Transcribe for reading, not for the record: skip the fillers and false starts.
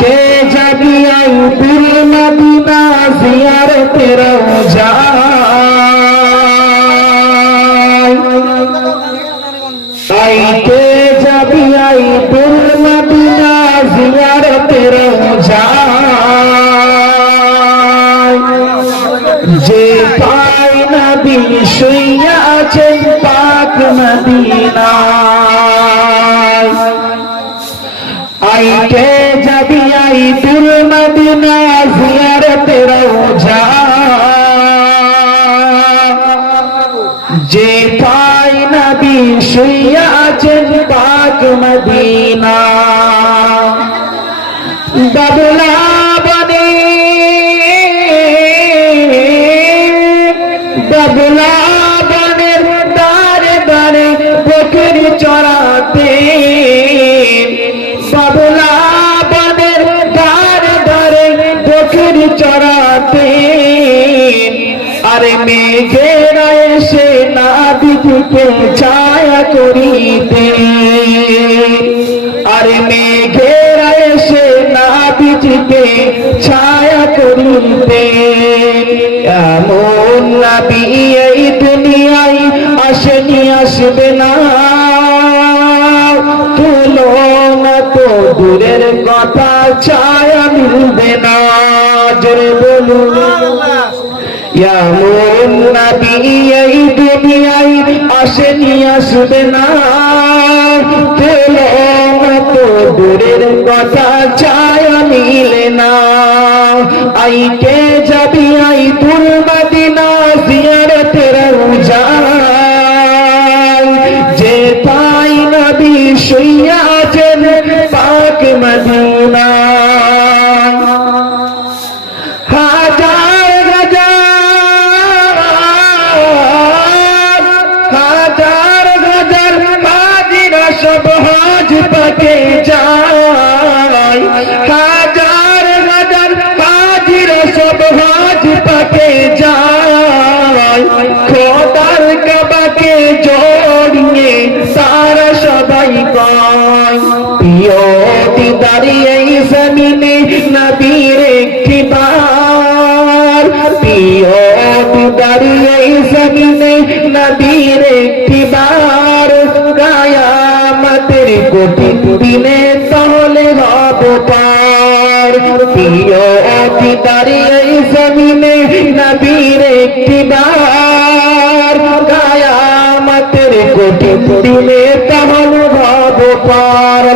আইতে যাবি আইপুর মদিনা জিয়ারতে রওজা আইতে যাবি আইপুর মদিনা জিয়ারতে রওজা যে পায় নবী শুইয়া আছেন পাক মদিনায় আইতে যাবি আইপুর মদিনা জিয়ারতে রওজা যে পায় নবী শুইয়া আছেন পাক মদিনা বাবলা বনে বাবলা বনের দারে দারে বকরি চড়াতে বাবলা বনের দারে দারে বকরি চড়াতে আরে মেঘেরা এসে নাবিকে ছায়া করিতে আরে মেঘেরা এসে নাবিকে ছায়া করিতে এমন নবী এই দুনিয়ায় আসেনি আসবে না তুলনা তো দূরের কথা ছায়া মিলবে না জোরে বলুন এমন নবী এই দুনিয়ায় আসেনি আসবে না তুলনা তো দূরের কথা ছায়া মিলে না আইতে যাবি আইপুর মদিনা জিয়ারতে রওজা যে পায় নবী শুইয়া আছেন পাক মদিনা হাজার হাজার হাজার হাজিরা সব হজ পাকে যায় হাজার হাজার হাজিরা সব হজ পাকে যায় খোদার কাবাকে জড়িয়ে সারা সবাই কয় প্রিয় দিদারি এই জমিনে নবীর একটিবার প্রিয় দিদারি এই জমিনে নবীর একটিবার কিয়ামতের কঠিন দিনে তাহলে হব পার প্রিয় দিদারি এই জমিনে নবীর একটিবার কিয়ামতের কঠিন দিনে তাহলে হব পার।